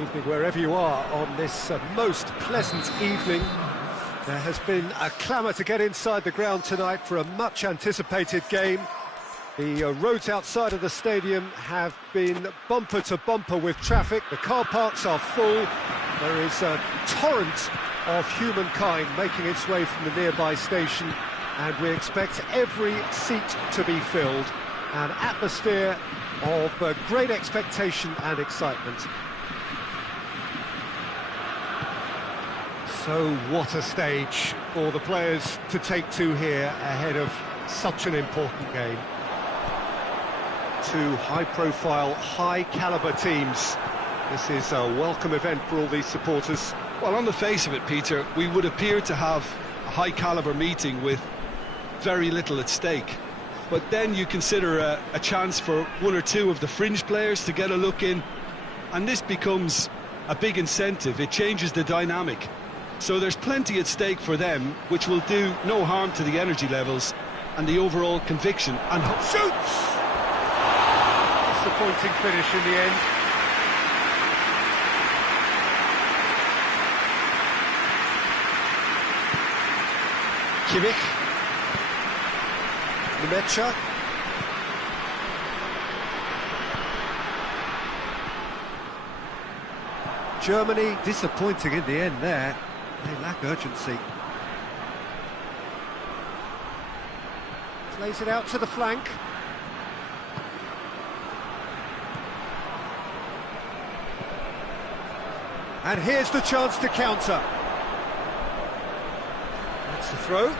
Evening wherever you are on this most pleasant evening. There has been a clamour to get inside the ground tonight for a much anticipated game. The roads outside of the stadium have been bumper to bumper with traffic. The car parks are full. There is a torrent of humankind making its way from the nearby station, and we expect every seat to be filled. An atmosphere of great expectation and excitement. So what a stage for the players to take to here ahead of such an important game. Two high-profile, high-caliber teams. This is a welcome event for all these supporters. Well, on the face of it, Peter, we would appear to have a high-caliber meeting with very little at stake. But then you consider a chance for one or two of the fringe players to get a look in, and this becomes a big incentive. It changes the dynamic. So there's plenty at stake for them, which will do no harm to the energy levels and the overall conviction. And shoots! Disappointing finish in the end. Kimmich. Nemecha. Germany disappointing in the end there. They lack urgency. Plays it out to the flank. And here's the chance to counter. That's the throw.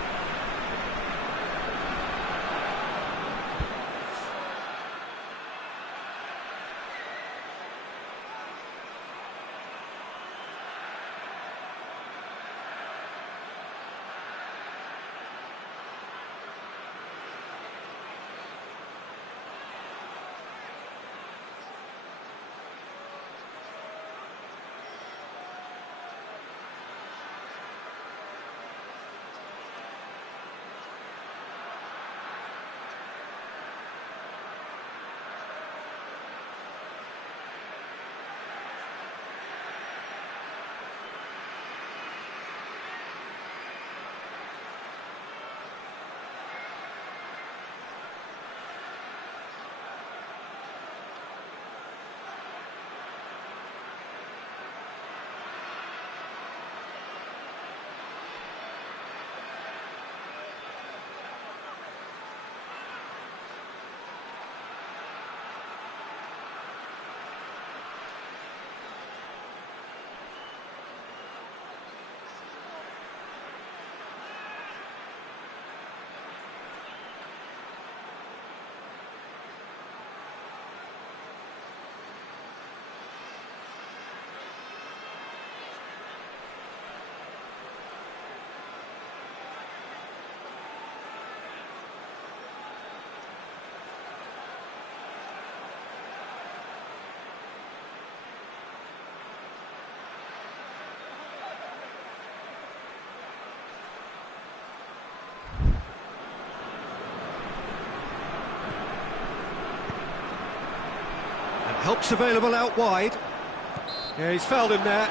Help's available out wide. Yeah, he's fouled him there.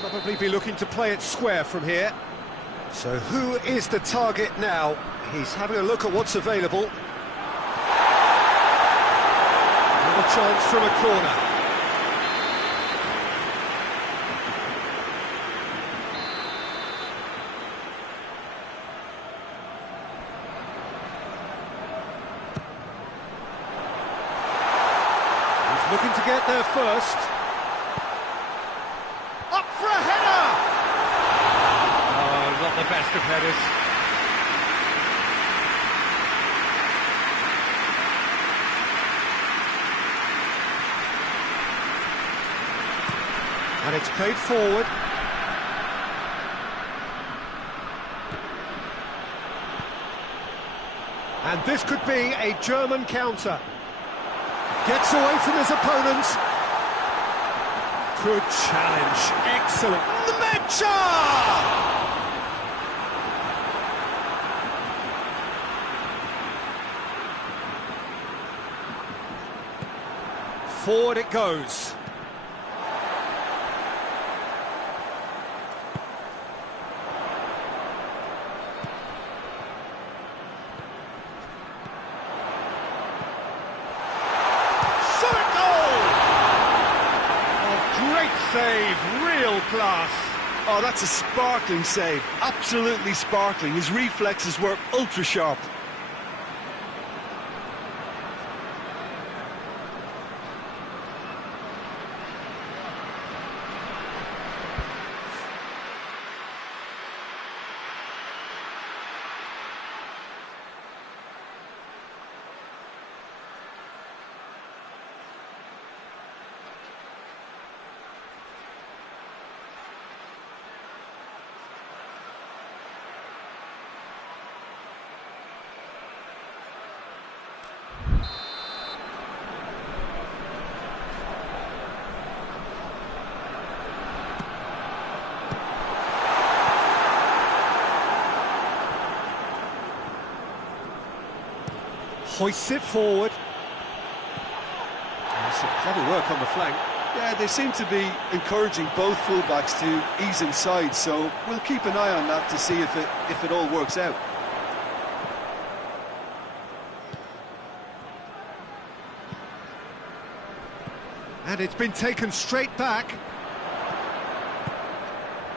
Probably be looking to play it square from here. So who is the target now? He's having a look at what's available. Another chance from a corner. Looking to get there first. Up for a header! Oh, not the best of headers. And it's played forward. And this could be a German counter. Gets away from his opponent. Good challenge. Excellent. Nemecha! Forward it goes. Save, real class. Oh, that's a sparkling save, absolutely sparkling. His reflexes were ultra sharp. Hoists it forward. Some clever work on the flank. Yeah, they seem to be encouraging both fullbacks to ease inside, so we'll keep an eye on that to see if it all works out. And it's been taken straight back.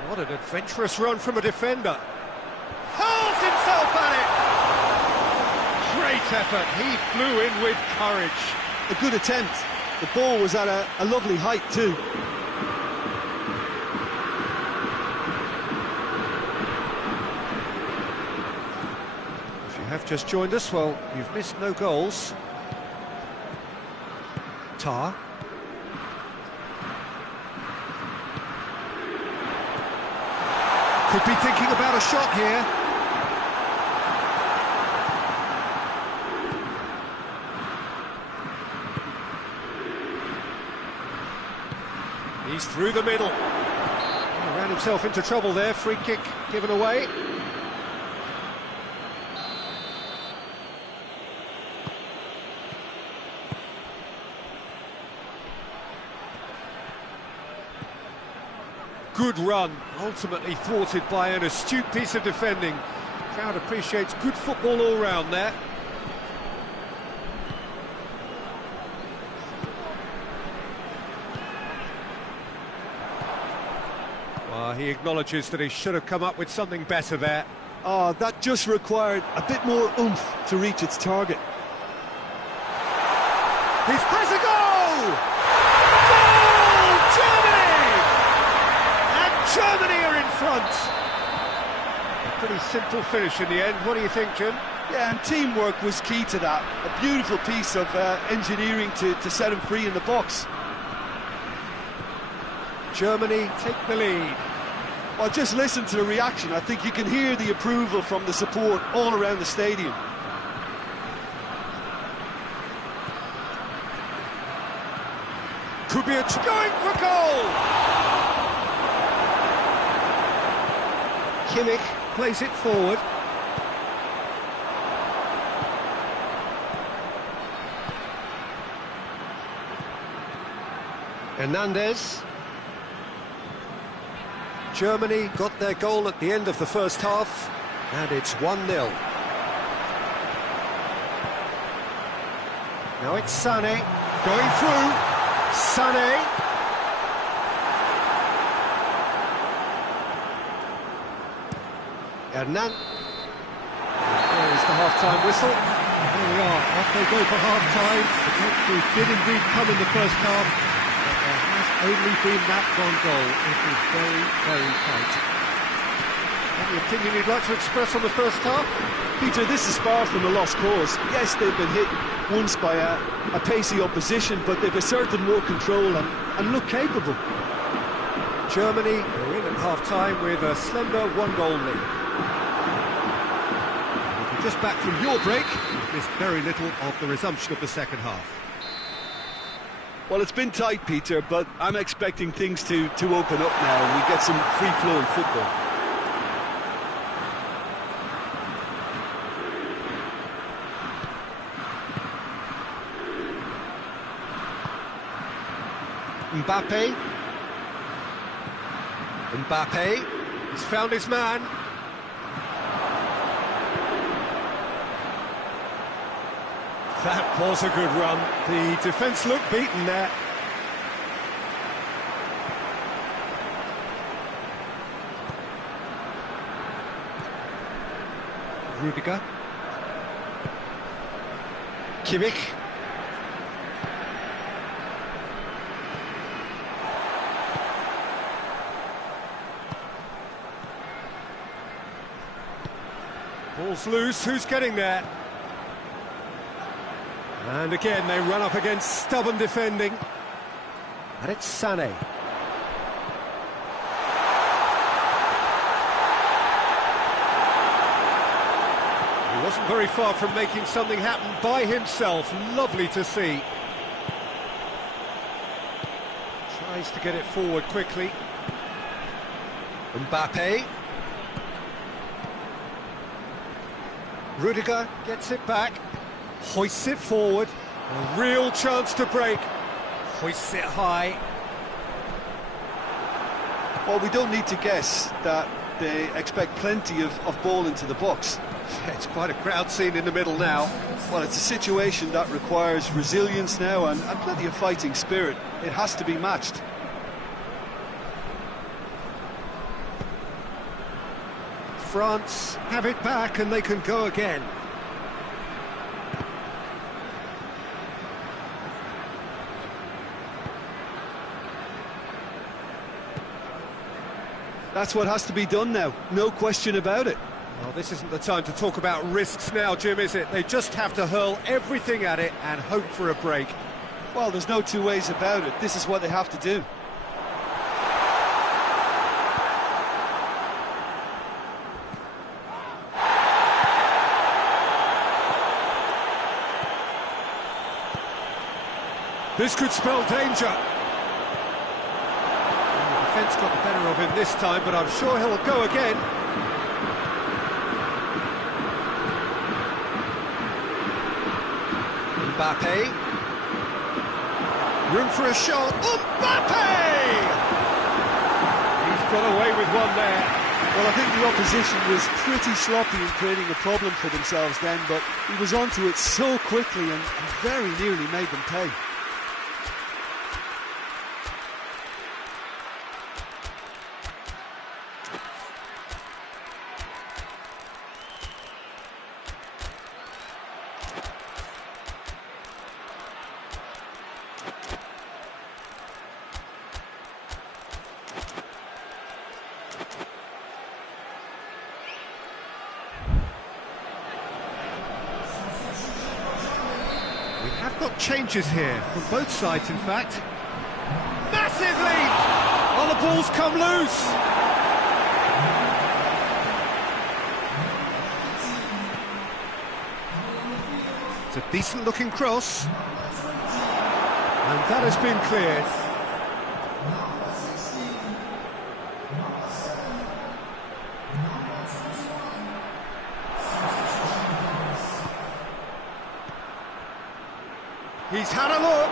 What an adventurous run from a defender. Hurls himself at it! Great effort, he flew in with courage. A good attempt. The ball was at a lovely height too. If you have just joined us, well, you've missed no goals. Tar. Could be thinking about a shot here. He's through the middle. He ran himself into trouble there. Free kick given away. Good run, ultimately thwarted by an astute piece of defending. Crowd appreciates good football all round there. Well, he acknowledges that he should have come up with something better there. Oh, that just required a bit more oomph to reach its target. He's pressing a goal! Goal! Germany! And Germany are in front. A pretty simple finish in the end. What do you think, Jim? Yeah, and teamwork was key to that. A beautiful piece of engineering to set him free in the box. Germany take the lead. Well, just listen to the reaction. I think you can hear the approval from the support all around the stadium. Could be going for goal! Kimmich plays it forward. Hernandez. Germany got their goal at the end of the first half, and it's 1-0. Now it's Sané going through. Sané. Hernandez. There is the half-time whistle. There we are, off they go for half-time. The breakthrough did indeed come in the first half. Only been that one goal. It was very, very tight. Any opinion you'd like to express on the first half? Peter, this is far from a lost cause. Yes, they've been hit once by a pacey opposition, but they've asserted more control and look capable. Germany are in at half-time with a slender one-goal lead. If you're just back from your break, you've missed very little of the resumption of the second half. Well, it's been tight, Peter, but I'm expecting things to open up now and we get some free-flowing football. Mbappe. Mbappe. He's found his man. That was a good run. The defence looked beaten there. Rudiger. Kimmich. Ball's loose, who's getting there? And again, they run up against stubborn defending. And it's Sané. He wasn't very far from making something happen by himself. Lovely to see. Tries to get it forward quickly. Mbappe. Rudiger gets it back. Hoists it forward, a real chance to break. Hoists it high. Well, we don't need to guess that they expect plenty of ball into the box. It's quite a crowd scene in the middle now. Well, it's a situation that requires resilience now and plenty of fighting spirit. It has to be matched. France have it back and they can go again. That's what has to be done now, no question about it. Well, this isn't the time to talk about risks now, Jim, is it? They just have to hurl everything at it and hope for a break. Well, there's no two ways about it. This is what they have to do. This could spell danger. The defence got the better of him this time, but I'm sure he'll go again. Mbappe. Room for a shot. Mbappe! He's got away with one there. Well, I think the opposition was pretty sloppy in creating a problem for themselves then, but he was onto it so quickly and very nearly made them pay. We have got changes here, from both sides in fact. Massive lead! Oh, the ball's come loose! It's a decent looking cross. And that has been cleared. He's had a look.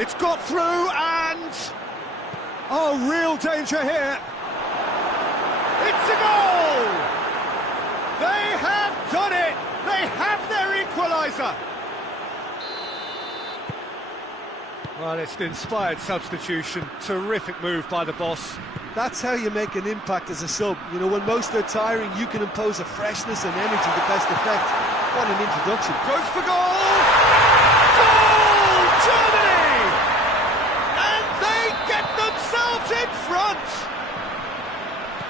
It's got through and... oh, real danger here. It's a goal! They have done it! They have their equaliser! Well, it's an inspired substitution. Terrific move by the boss. That's how you make an impact as a sub. You know, when most are tiring, you can impose a freshness and energy to best effect. What an introduction. Goes for goal! Goal! Germany! And they get themselves in front!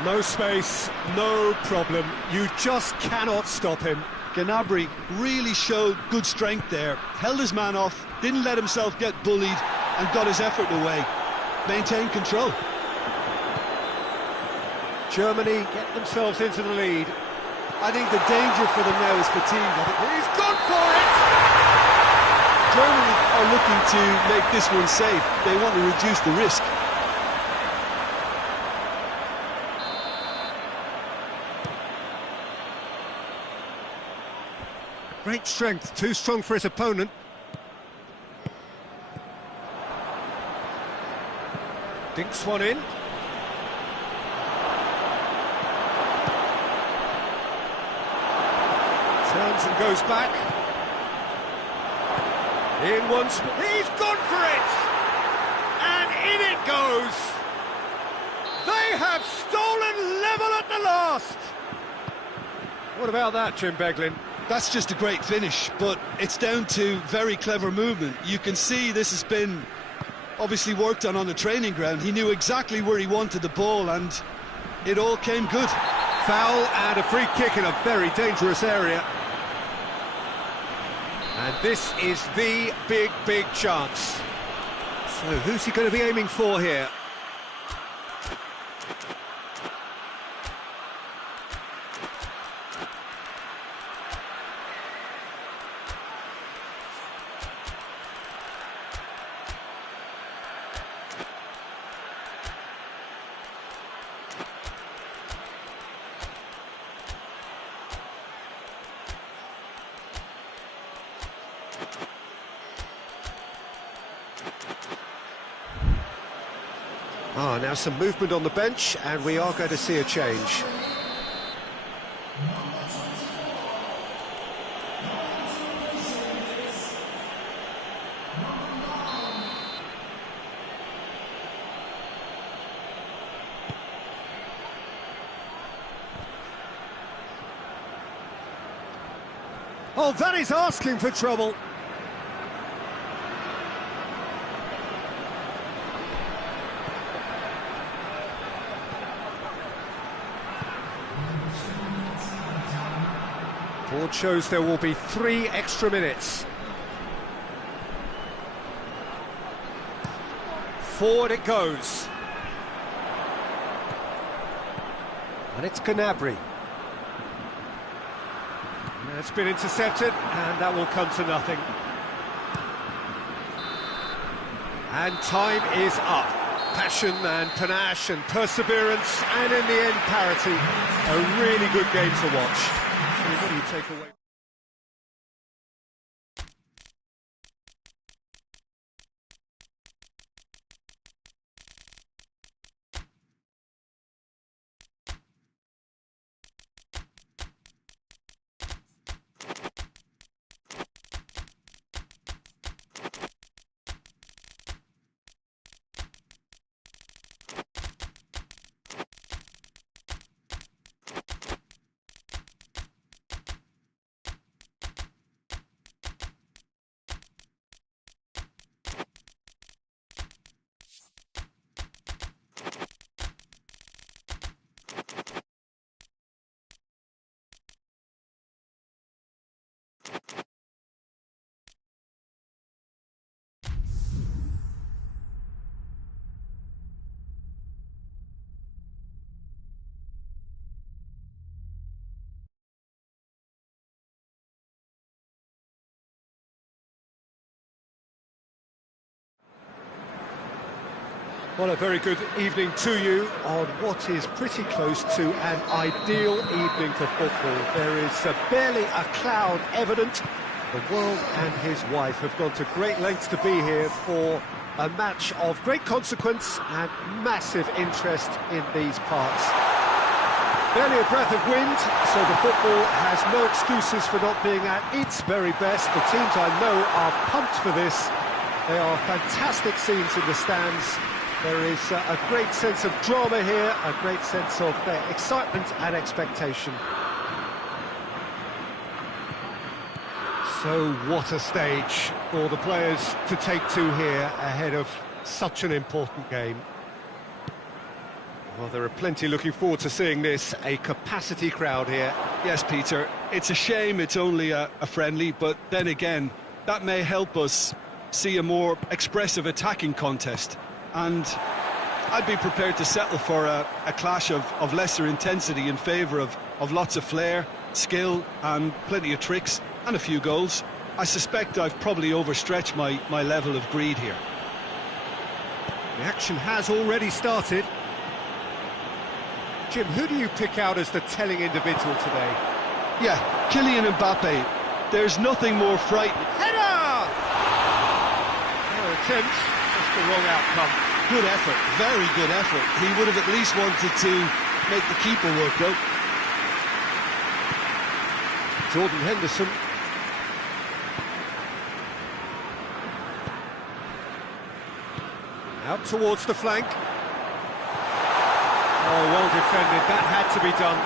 No space, no problem. You just cannot stop him. Gnabry really showed good strength there. Held his man off, didn't let himself get bullied, and got his effort away. Maintained control. Germany get themselves into the lead. I think the danger for them now is fatigue. He's gone for it! Germany are looking to make this one safe. They want to reduce the risk. Great strength, too strong for his opponent. Dinks one in. Turns and goes back. In once, he's gone for it! And in it goes! They have stolen level at the last! What about that, Jim Beglin? That's just a great finish, but it's down to very clever movement. You can see this has been obviously worked on the training ground. He knew exactly where he wanted the ball, and it all came good. Foul and a free kick in a very dangerous area. And this is the big chance. So who's he going to be aiming for here? Now some movement on the bench, and we are going to see a change. Oh, that is asking for trouble. Board shows there will be 3 extra minutes. Forward it goes. And it's Gnabry. It's been intercepted, and that will come to nothing. And time is up. Passion and panache and perseverance, and in the end, parity. A really good game to watch. What do you take away? Well, a very good evening to you on what is pretty close to an ideal evening for football. There is barely a cloud evident. The world and his wife have gone to great lengths to be here for a match of great consequence and massive interest in these parts. Barely a breath of wind, so the football has no excuses for not being at its very best. The teams I know are pumped for this. They are fantastic scenes in the stands. There is a great sense of drama here, a great sense of excitement and expectation. So what a stage for the players to take to here ahead of such an important game. Well, there are plenty looking forward to seeing this, a capacity crowd here. Yes, Peter, it's a shame it's only a friendly, but then again, that may help us see a more expressive attacking contest. And I'd be prepared to settle for a clash of lesser intensity in favour of lots of flair, skill and plenty of tricks and a few goals. I suspect I've probably overstretched my level of greed here. The action has already started. Jim, who do you pick out as the telling individual today? Yeah, Kylian Mbappe. There's nothing more frightening. Header! No attempt, that's the wrong outcome. Good effort, very good effort. He would have at least wanted to make the keeper work, though. Jordan Henderson. Out towards the flank. Oh, well defended, that had to be done.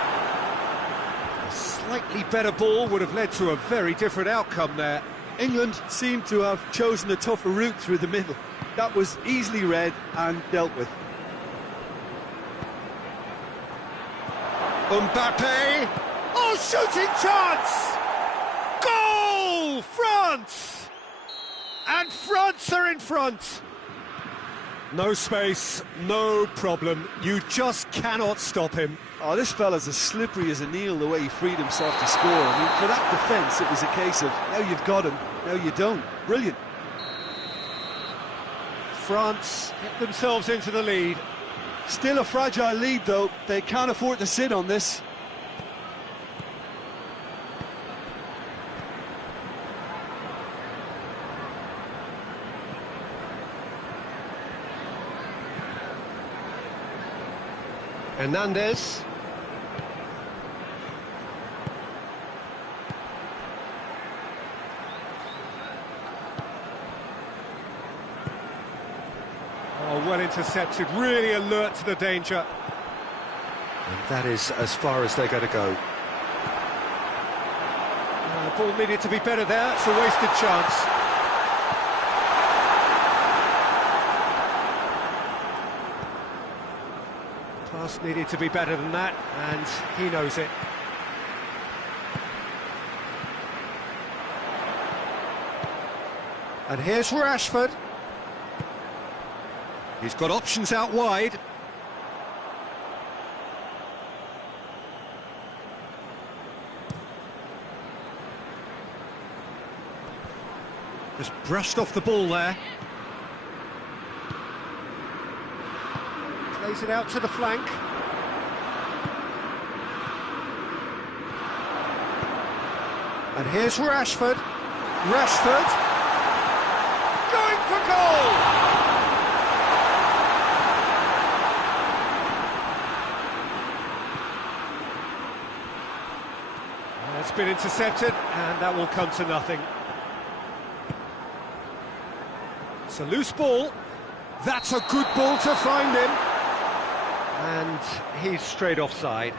A slightly better ball would have led to a very different outcome there. England seemed to have chosen a tougher route through the middle. That was easily read and dealt with. Mbappe! Oh, shooting chance! Goal! France! And France are in front! No space, no problem. You just cannot stop him. Oh, this fella's as slippery as an eel the way he freed himself to score. I mean, for that defence, it was a case of, now you've got him, now you don't. Brilliant. France get themselves into the lead. Still a fragile lead, though. They can't afford to sit on this. Hernandez. Oh, well intercepted, really alert to the danger. And that is as far as they're going to go. The ball needed to be better there, it's a wasted chance. Pass needed to be better than that, and he knows it. And here's Rashford. He's got options out wide. Just brushed off the ball there. Plays it out to the flank. And here's Rashford. Rashford going for goal! It's been intercepted, and that will come to nothing. It's a loose ball. That's a good ball to find him. And he's straight offside.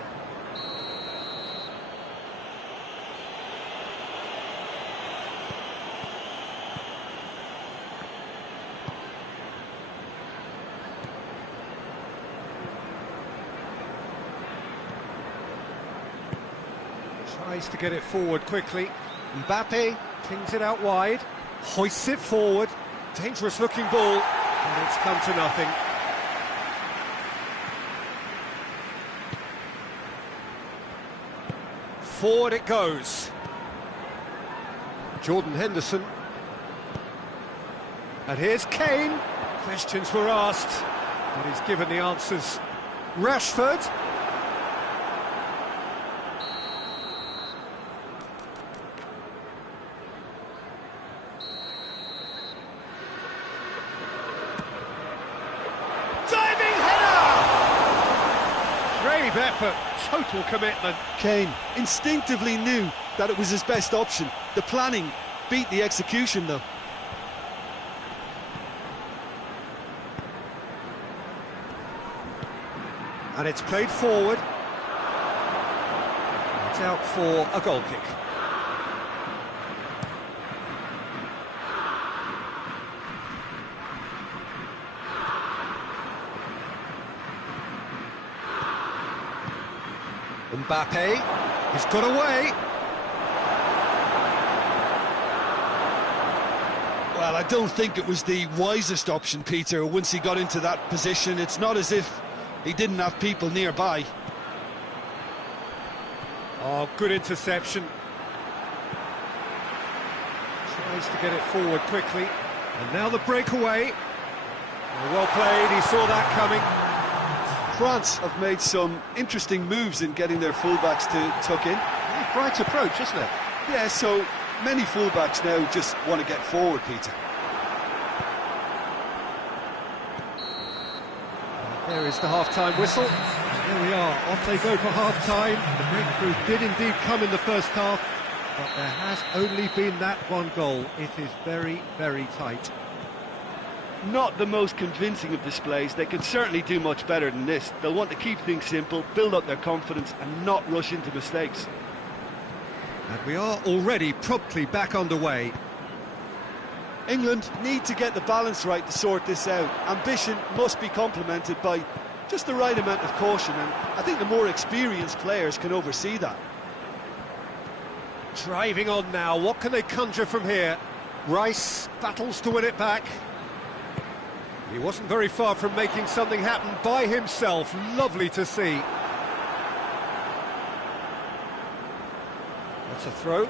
Tries to get it forward quickly. Mbappe pings it out wide, hoists it forward. Dangerous looking ball, and it's come to nothing. Forward it goes. Jordan Henderson. And here's Kane. Questions were asked, but he's given the answers. Rashford. Brave effort, total commitment. Kane instinctively knew that it was his best option. The planning beat the execution, though. And it's played forward. It's out for a goal kick. Mbappe, he's got away. Well, I don't think it was the wisest option, Peter, once he got into that position. It's not as if he didn't have people nearby. Oh, good interception. Tries to get it forward quickly. And now the breakaway. Well played, he saw that coming. France have made some interesting moves in getting their fullbacks to tuck in. Yeah, bright approach, isn't it? Yeah, so many fullbacks now just want to get forward, Peter. There is the half-time whistle. There we are, off they go for half-time. The breakthrough did indeed come in the first half, but there has only been that one goal. It is very, very tight. Not the most convincing of displays. They can certainly do much better than this. They'll want to keep things simple, build up their confidence and not rush into mistakes. And we are already promptly back underway. England need to get the balance right to sort this out. Ambition must be complemented by just the right amount of caution, and I think the more experienced players can oversee that. Driving on now, what can they conjure from here? Rice battles to win it back. He wasn't very far from making something happen by himself. Lovely to see. That's a throw.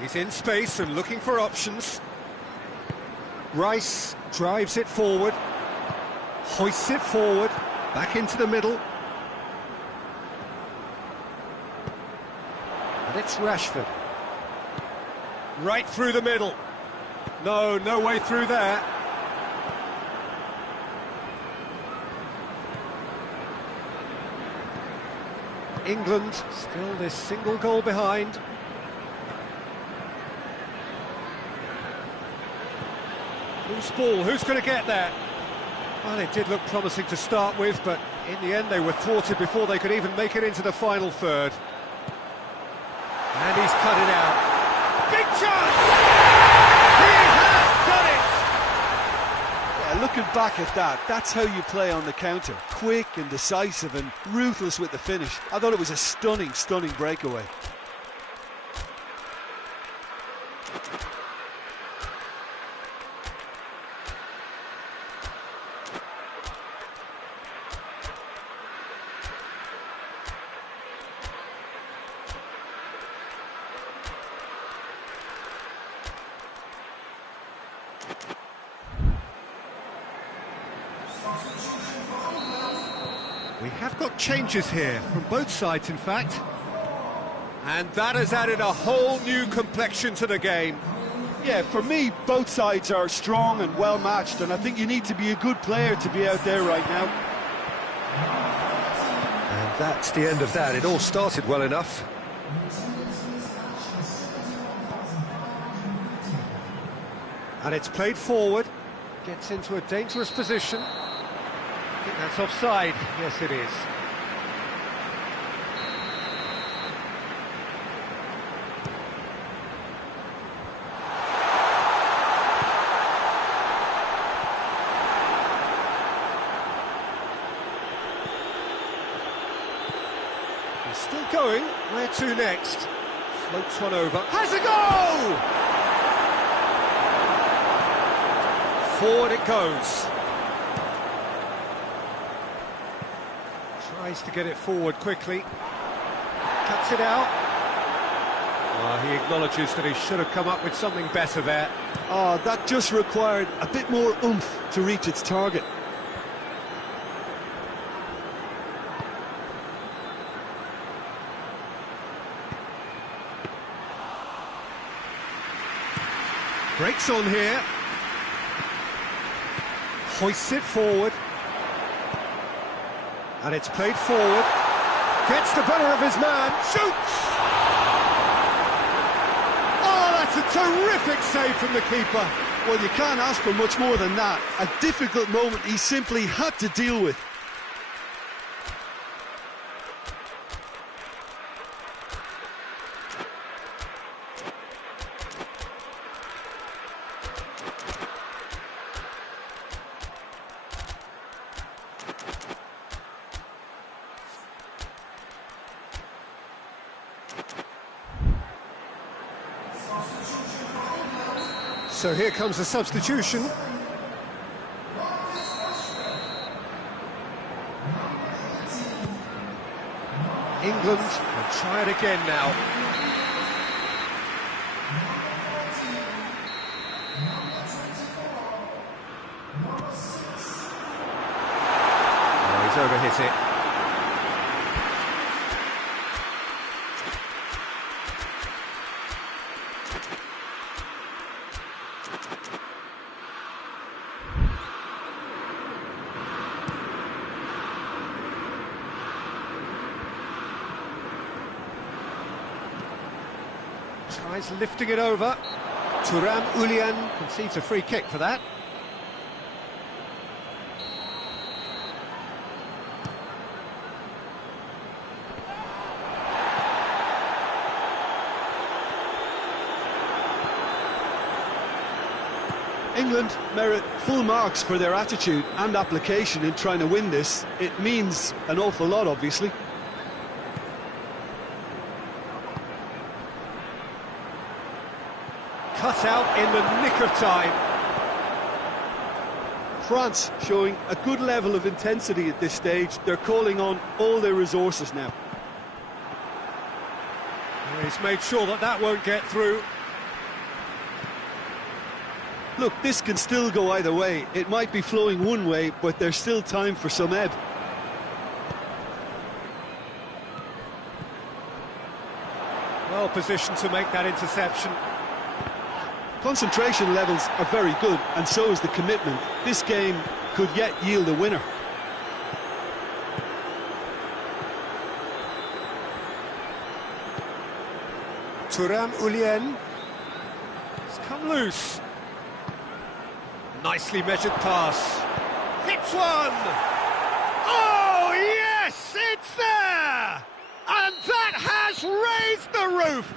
He's in space and looking for options. Rice drives it forward, hoists it forward, back into the middle. And it's Rashford. Right through the middle. No way through there. England still this single goal behind. Loose ball, who's going to get there? Well, it did look promising to start with, but in the end they were thwarted before they could even make it into the final third. And he's cut it out. Big chance! He has done it! Yeah, looking back at that, that's how you play on the counter. Quick and decisive and ruthless with the finish. I thought it was a stunning breakaway. We have got changes here, from both sides in fact. And that has added a whole new complexion to the game. Yeah, for me, both sides are strong and well matched, and I think you need to be a good player to be out there right now. And that's the end of that. It all started well enough. And it's played forward, gets into a dangerous position. I think that's offside. Yes, it is. He's still going. Where to next? Floats one over. Has a goal! Forward it goes. Tries to get it forward quickly. Cuts it out. He acknowledges that he should have come up with something better there. Oh, that just required a bit more oomph to reach its target. Breaks on here. Hoists it forward. And it's played forward. Gets the better of his man. Shoots! Oh, that's a terrific save from the keeper. Well, you can't ask for much more than that. A difficult moment he simply had to deal with. So here comes the substitution. England will try it again now. Oh, he's overhit it. Tries lifting it over. Thuram Ulian concedes a free kick for that. England merit full marks for their attitude and application in trying to win this. It means an awful lot, obviously. Cut out in the nick of time. France showing a good level of intensity at this stage. They're calling on all their resources now. He's made sure that that won't get through. Look, this can still go either way. It might be flowing one way, but there's still time for some ebb. Well positioned to make that interception. Concentration levels are very good, and so is the commitment. This game could yet yield a winner. Thuram Ulian. It's come loose. Nicely measured pass. Hits one! Oh, yes! It's there! And that has raised the roof!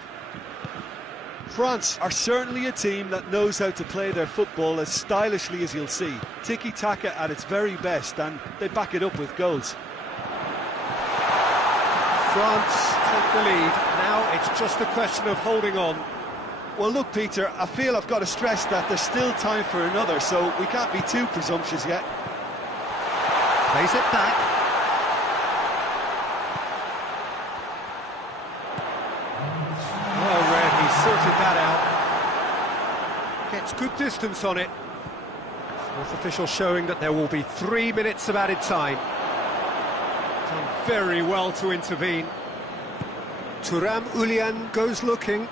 France are certainly a team that knows how to play their football as stylishly as you'll see. Tiki-taka at its very best, and they back it up with goals. France take the lead. Now it's just a question of holding on. Well, look, Peter, I feel I've got to stress that there's still time for another, so we can't be too presumptuous yet. Plays it back. Well read, he sorted that out. Gets good distance on it. Fourth official showing that there will be 3 minutes of added time. Done very well to intervene. Thuram Ulian goes looking.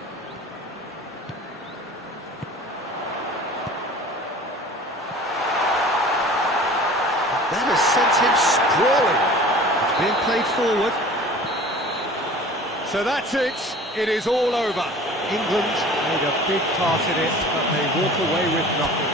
That has sent him sprawling. It's being played forward. So that's it. It is all over. England made a big part in it, but they walk away with nothing.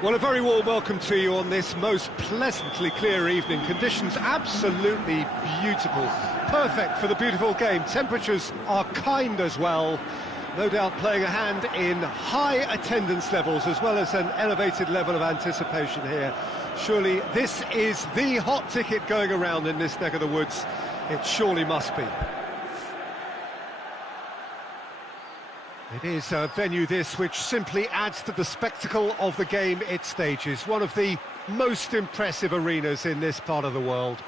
Well, a very warm welcome to you on this most pleasantly clear evening. Conditions absolutely beautiful. Perfect for the beautiful game. Temperatures are kind as well. No doubt playing a hand in high attendance levels as well as an elevated level of anticipation here. Surely this is the hot ticket going around in this neck of the woods. It surely must be. It is a venue this which simply adds to the spectacle of the game it stages. One of the most impressive arenas in this part of the world.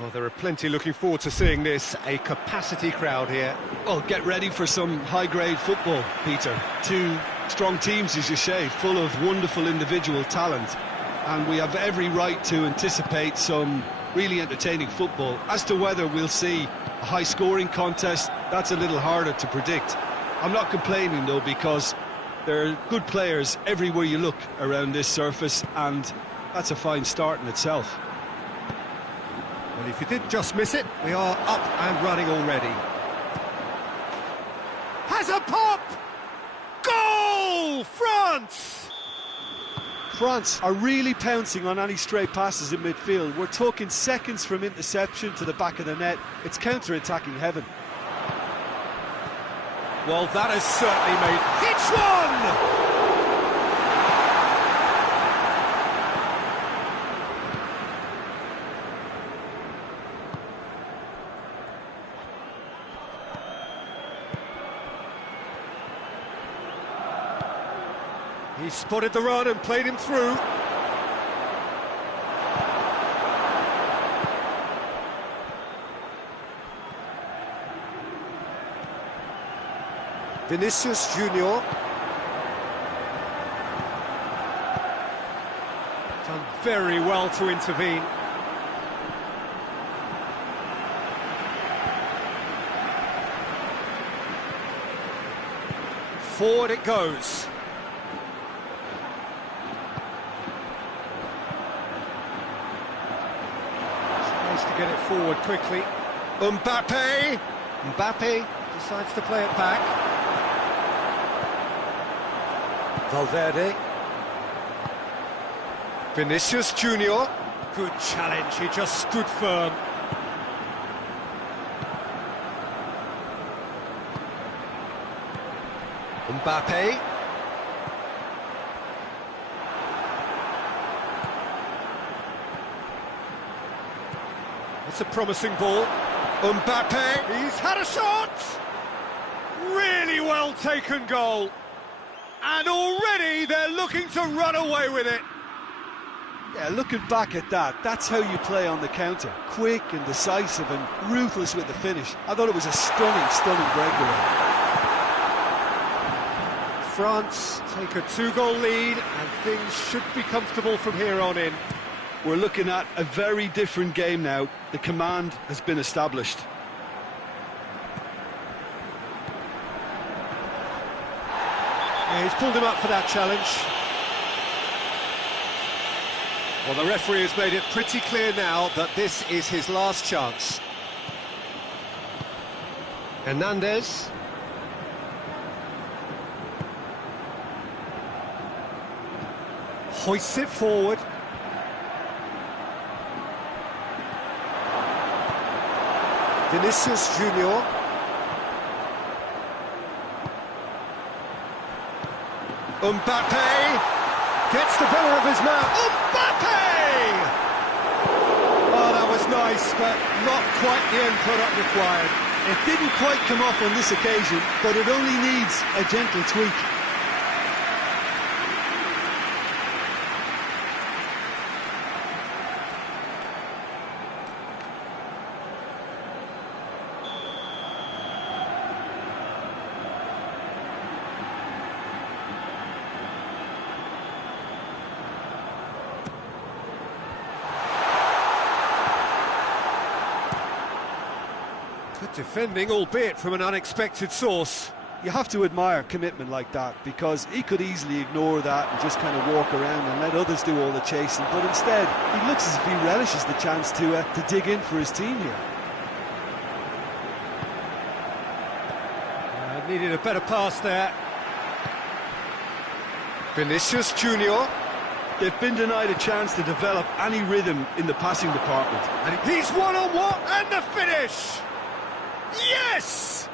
Well, there are plenty looking forward to seeing this. A capacity crowd here. Well, get ready for some high-grade football, Peter. Two strong teams, as you say, full of wonderful individual talent. And we have every right to anticipate some really entertaining football. As to whether we'll see a high-scoring contest, that's a little harder to predict. I'm not complaining, though, because there are good players everywhere you look around this surface, and that's a fine start in itself. Well, And if you did just miss it, we are up and running already. Has a pop! Goal! France! France are really pouncing on any stray passes in midfield. We're talking seconds from interception to the back of the net. It's counter-attacking heaven. Well, that has certainly made... It's one! He spotted the run and played him through. Vinicius Junior. Done very well to intervene. Forward it goes. To get it forward quickly. Mbappe decides to play it back. Valverde. Vinicius Junior. Good challenge, he just stood firm. Mbappe. It's a promising ball. Mbappe, he's had a shot! Really well taken goal. And already they're looking to run away with it. Yeah, looking back at that, that's how you play on the counter. Quick and decisive and ruthless with the finish. I thought it was a stunning breakaway. France take a 2-goal lead and things should be comfortable from here on in. We're looking at a very different game now. The command has been established. Yeah, he's pulled him up for that challenge. Well, the referee has made it pretty clear now that this is his last chance. Hernandez. Hoists it forward. Vinicius Junior. Mbappe gets the better of his man. Mbappe! Oh, that was nice, but not quite the end product required. It didn't quite come off on this occasion, but it only needs a gentle tweak. Good defending, albeit from an unexpected source. You have to admire commitment like that, because he could easily ignore that and just kind of walk around and let others do all the chasing, but instead he looks as if he relishes the chance to dig in for his team here. Needed a better pass there. Vinicius Junior. They've been denied a chance to develop any rhythm in the passing department. And he's one-on-one, and the finish! Yes!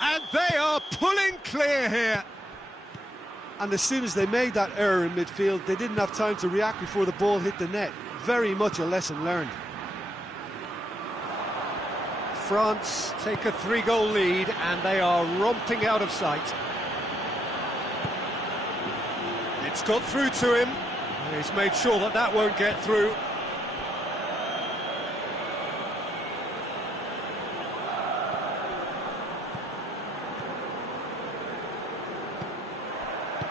And they are pulling clear here. And as soon as they made that error in midfield, they didn't have time to react before the ball hit the net. Very much a lesson learned. France take a 3-goal lead and they are romping out of sight. It's got through to him. He's made sure that that won't get through.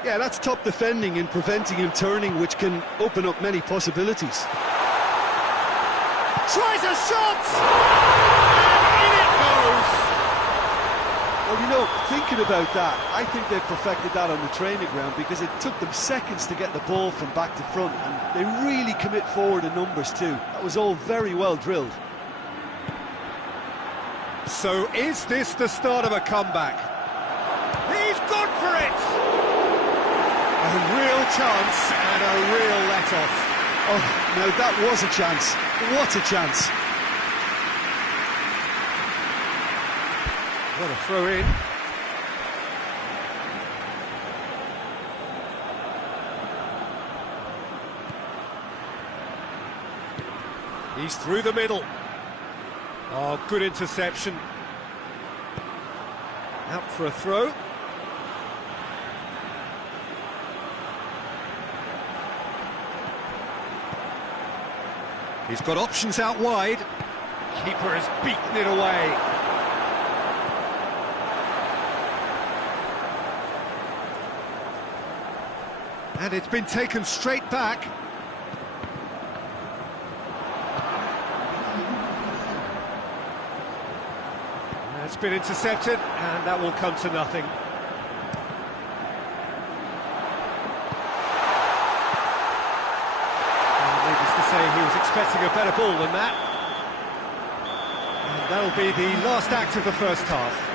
Yeah, that's top defending and preventing him turning, which can open up many possibilities. Tries a shot! And in it goes! Well, you know, thinking about that, I think they've perfected that on the training ground because it took them seconds to get the ball from back to front, and they really commit forward in numbers too. That was all very well drilled. So is this the start of a comeback? He's gone for it! A real chance and a real let-off. Oh, now that was a chance. What a chance. What a throw in. He's through the middle. Oh, good interception. Out for a throw. He's got options out wide. Keeper has beaten it away. And it's been taken straight back. It's been intercepted, and that will come to nothing. Needless to say, he was expecting a better ball than that. And that'll be the last act of the first half.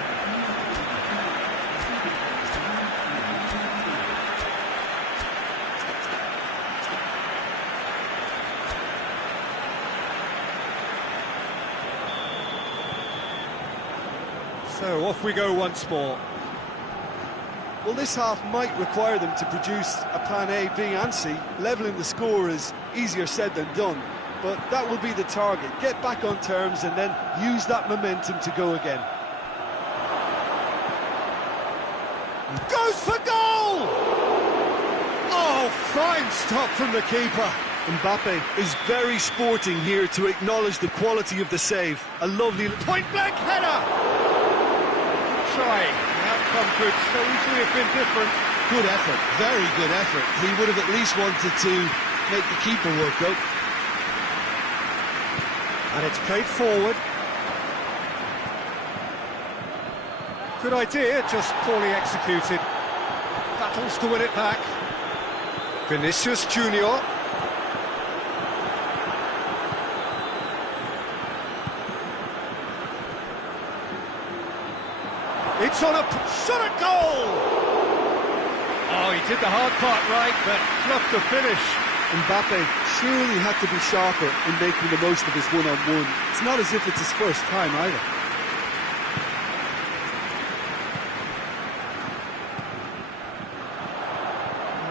So off we go once more. Well, this half might require them to produce a plan A, B and C. Levelling the score is easier said than done, but that will be the target. Get back on terms and then use that momentum to go again. Goes for goal! Oh, fine stop from the keeper. Mbappe is very sporting here to acknowledge the quality of the save. A lovely point-blank header! Try. The outcome could so easily have been different. Good effort, very good effort. He would have at least wanted to make the keeper work out. And it's played forward. Good idea, just poorly executed. Battles to win it back. Vinicius Junior. It's on a shot at goal! Oh, he did the hard part right, but fluffed the finish. Mbappe surely had to be sharper in making the most of his one-on-one. It's not as if it's his first time either.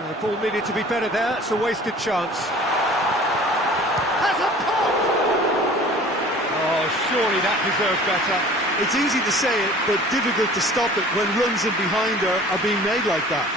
The ball needed to be better there, it's a wasted chance. Has a pop! Oh, surely that deserved better. It's easy to say it, but difficult to stop it when runs in behind are being made like that.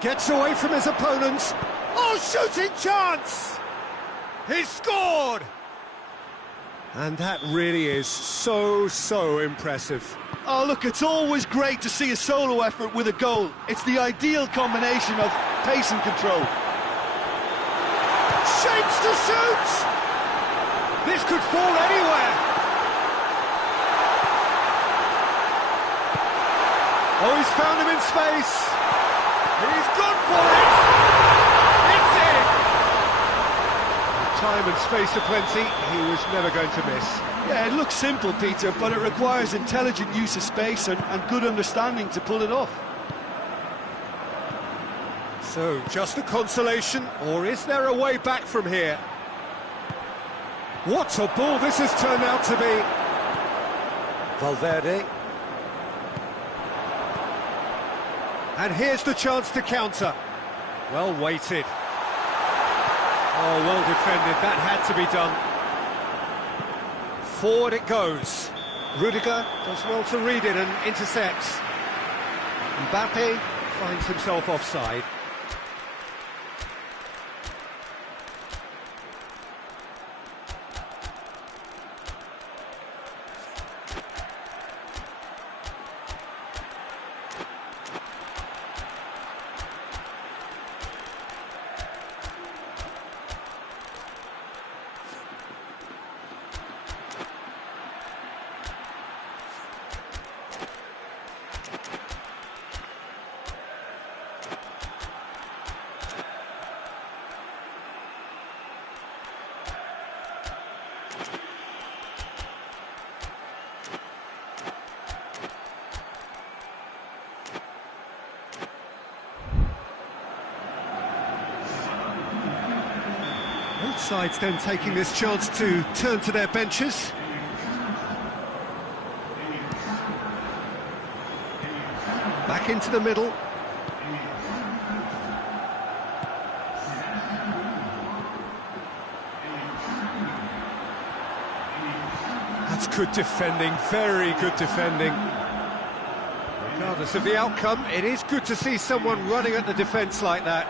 Gets away from his opponents. Oh, shooting chance! He's scored! And that really is so impressive. Oh, look, it's always great to see a solo effort with a goal. It's the ideal combination of pace and control. Shapes to shoot! This could fall anywhere. Oh, he's found him in space. He's gone for it! It's in! Time and space aplenty, he was never going to miss. Yeah, it looks simple, Peter, but it requires intelligent use of space and good understanding to pull it off. So, just a consolation, or is there a way back from here? What a ball this has turned out to be! Valverde. And here's the chance to counter. Well weighted. Oh, well defended, that had to be done. Forward it goes. Rudiger does well to read it and intercepts. Mbappe finds himself offside. Both sides then taking this chance to turn to their benches. Back into the middle. That's good defending, very good defending. Regardless of the outcome, it is good to see someone running at the defence like that.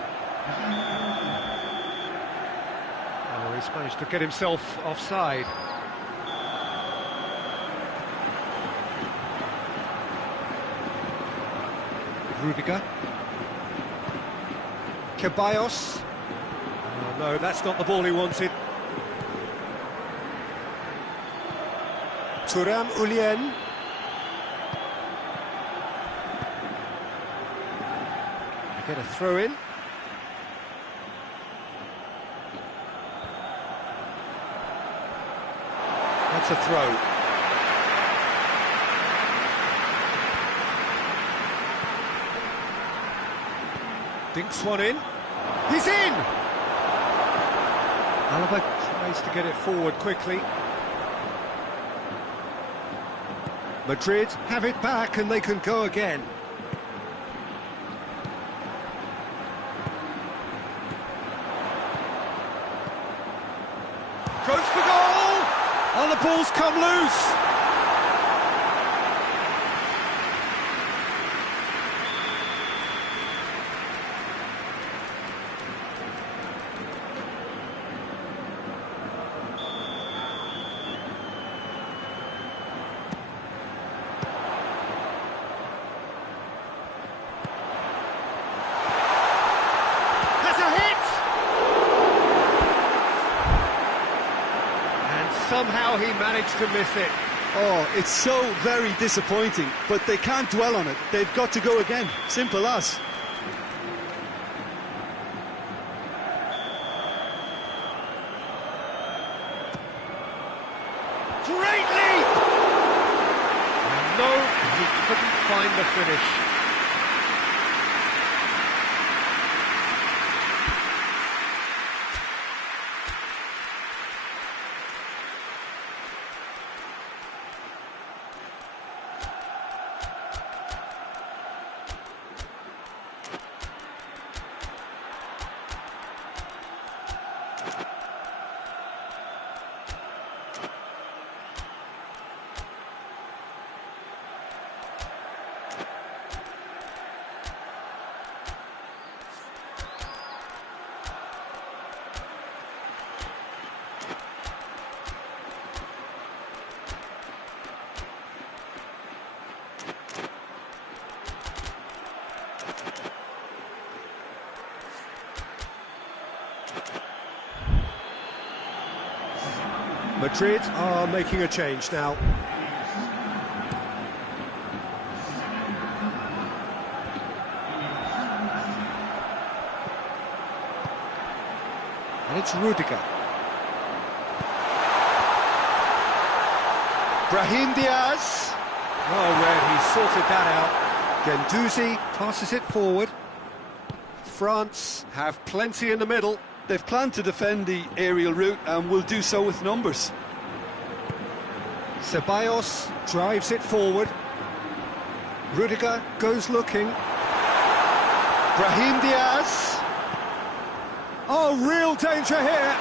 Oh, he's managed to get himself offside. Rudiger. Ceballos. Oh, no, that's not the ball he wanted. Thuram Ulien. Get a throw in. That's a throw. Dinks one in. He's in! Alaba tries to get it forward quickly. Madrid have it back and they can go again. Goes for goal! Oh, the ball's come loose! Somehow he managed to miss it. Oh, it's so very disappointing, but they can't dwell on it. They've got to go again. Simple as. Great leap! And no, he couldn't find the finish. Madrid are making a change now. And it's Rudiger. Brahim Diaz. Oh, Red, he sorted that out. Guendouzi passes it forward. France have plenty in the middle. They've planned to defend the aerial route and will do so with numbers. Ceballos drives it forward. Rudiger goes looking. Brahim Diaz. Oh, real danger here.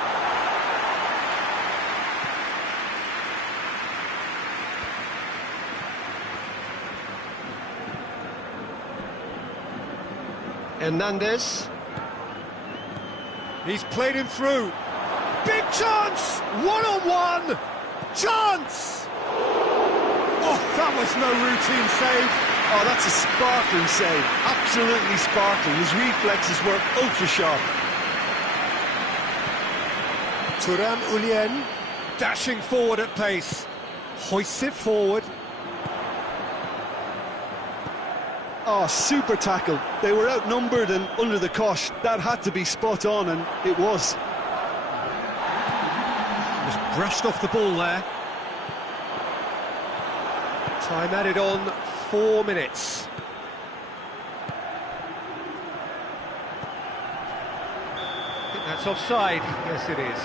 Hernandez. He's played him through. Big chance! One-on-one! Chance! Oh, that was no routine save. Oh, that's a sparkling save. Absolutely sparkling. His reflexes were ultra-sharp. Thuram Ulien dashing forward at pace. Hoists it forward. Oh, super tackle. They were outnumbered and under the cosh. That had to be spot on, and it was. Just brushed off the ball there. Time added on, 4 minutes. I think that's offside. Yes, it is.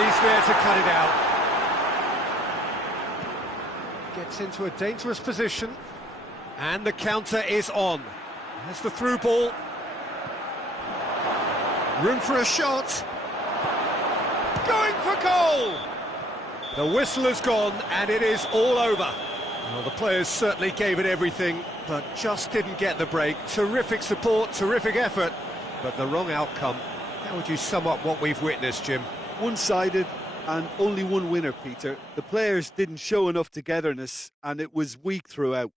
He's there to cut it out. Gets into a dangerous position. And the counter is on. There's the through ball. Room for a shot. Going for goal! The whistle has gone and it is all over. Well, the players certainly gave it everything, but just didn't get the break. Terrific support, terrific effort, but the wrong outcome. How would you sum up what we've witnessed, Jim? One-sided and only one winner, Peter. The players didn't show enough togetherness and it was weak throughout.